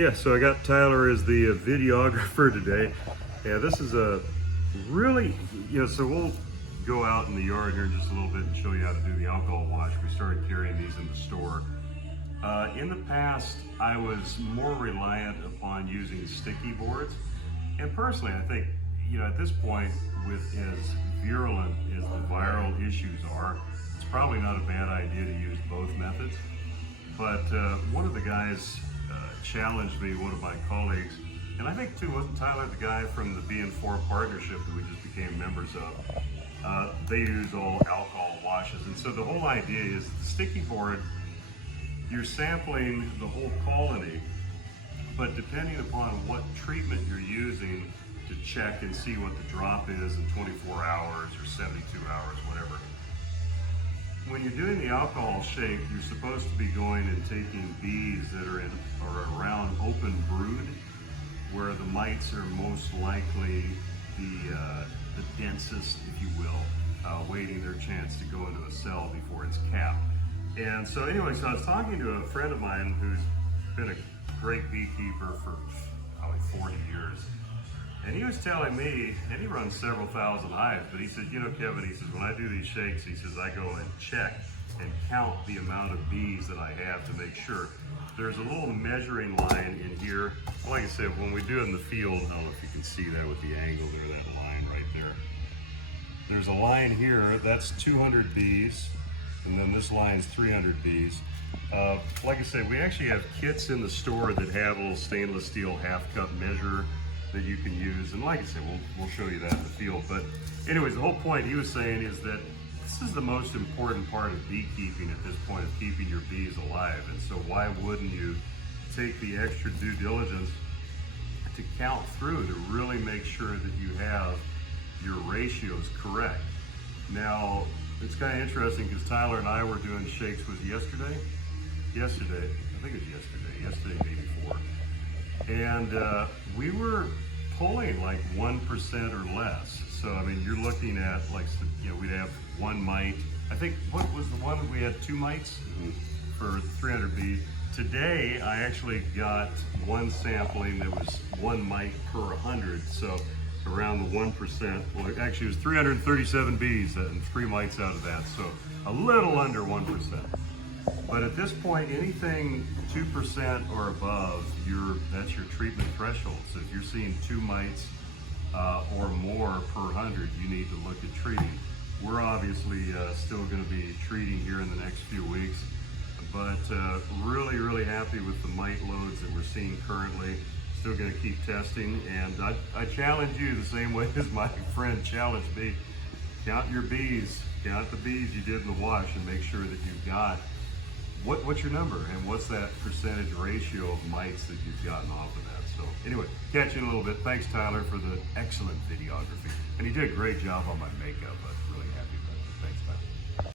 Yeah, so I got Tyler as the videographer today. Yeah, this is a really, so we'll go out in the yard here in just a little bit and show you how to do the alcohol wash. We started carrying these in the store. In the past, I was more reliant upon using sticky boards. And personally, I think, at this point, with as virulent as the viral issues are, it's probably not a bad idea to use both methods. But one of the guys challenged me, one of my colleagues, and I think too, wasn't Tyler the guy from the BN4 partnership that we just became members of? They use all alcohol washes. And so the whole idea is the sticky board, you're sampling the whole colony, but depending upon what treatment you're using to check and see what the drop is in 24 hours or 72 hours, whatever. When you're doing the alcohol shake, you're supposed to be going and taking bees that are in or around open brood, where the mites are most likely the densest, if you will, waiting their chance to go into a cell before it's capped. And so anyway, so I was talking to a friend of mine who's been a great beekeeper for probably 40 years. And he was telling me, and he runs several thousand hives, but he said, Kevin, he says, when I do these shakes, he says, I go and check and count the amount of bees that I have to make sure. There's a little measuring line in here. Like I said, when we do it in the field, I don't know if you can see that with the angle there, that line right there. There's a line here, that's 200 bees, and then this line's 300 bees. Like I said, we actually have kits in the store that have a little stainless steel half cup measure that you can use, and like I said, we'll show you that in the field. But anyways, the whole point he was saying is that this is the most important part of beekeeping at this point, of keeping your bees alive. And so why wouldn't you take the extra due diligence to count through to really make sure that you have your ratios correct? Now, it's kind of interesting because Tyler and I were doing shakes, was it yesterday? Yesterday, I think it was yesterday, maybe before. And we were pulling like 1% or less. So, I mean, you're looking at like, we'd have one mite. I think, what was the one that we had 2 mites for 300 bees? Today, I actually got one sampling that was 1 mite per 100. So around the 1%, well, actually it was 337 bees and 3 mites out of that. So a little under 1%. But at this point, anything 2% or above, that's your treatment threshold. So if you're seeing 2 mites or more per 100, you need to look at treating. We're obviously still going to be treating here in the next few weeks, but really, really happy with the mite loads that we're seeing currently. Still going to keep testing, and I challenge you the same way as my friend challenged me. Count your bees, count the bees you did in the wash, and make sure that you've got what's your number and what's that percentage ratio of mites that you've gotten off of that. So anyway, catch you in a little bit. Thanks, Tyler, for the excellent videography. And he did a great job on my makeup. I really